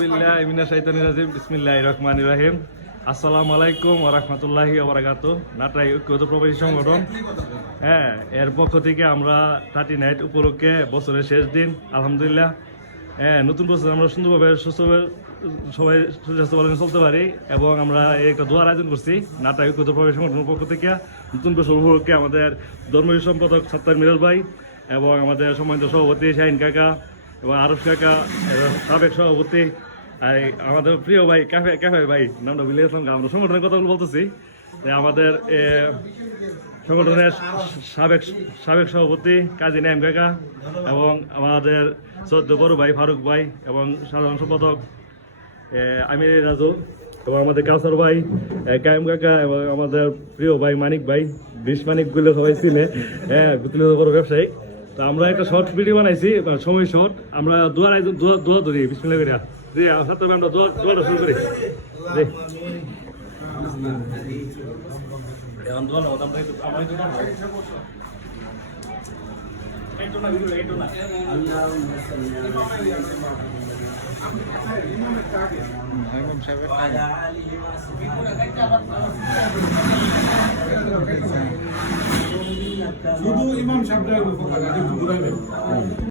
বিল্লাহি মিনাশ শাইতানির রাজিম বিসমিল্লাহির রহমানির রহিম। আসসালামু আলাইকুম ওয়া রাহমাতুল্লাহি ওয়া বারাকাতুহু। নাটাই ঐক্যবদ্ধ প্রবাসী সংগঠন এর পক্ষ থেকে আমরা 39 উপলক্ষে বছরের শেষ দিন আলহামদুলিল্লাহ নতুন বছর আমরা সুন্দরভাবে সুস্থভাবে সবাই সুস্বাস্থ্য চলতে পারি এবং আমরা একটা দোয়ার আয়োজন করছি নাটাই ঐক্যবদ্ধ প্রবাসী সংগঠনের পক্ষ থেকে নতুন বছর উপলক্ষে আমাদের ধর্মীয় সম্পাদক সত্তার মিরাজ ভাই এবং আমাদের সম্মানিত সভাপতি শাহিন কাকা এবং আরফ কাকা সাবেক সভাপতি আমাদের প্রিয় ভাই ক্যাফে ভাই নামটা ভুলে গেছিলাম। আমরা সংগঠনের কথা বলতেছি আমাদের সংগঠনের সাবেক সভাপতি কাজী নাইম কাকা এবং আমাদের সদ্য বড় ভাই ফারুক ভাই এবং সাধারণ সম্পাদক আমির রাজু এবং আমাদের কাউসার ভাই কায়েম কাকা এবং আমাদের প্রিয় ভাই মানিক ভাই মানিকগুলো সবাই চিনে বড় ব্যবসায়ী। তো আমরা একটা শর্ট ভিডিও বানাইছি সময় শর্ট আমরা দোয়া ধরি বিসমিল্লাহ করিয়া আমরা দোয়াটা শুরু করি। শুধু ইমাম সাহেবরা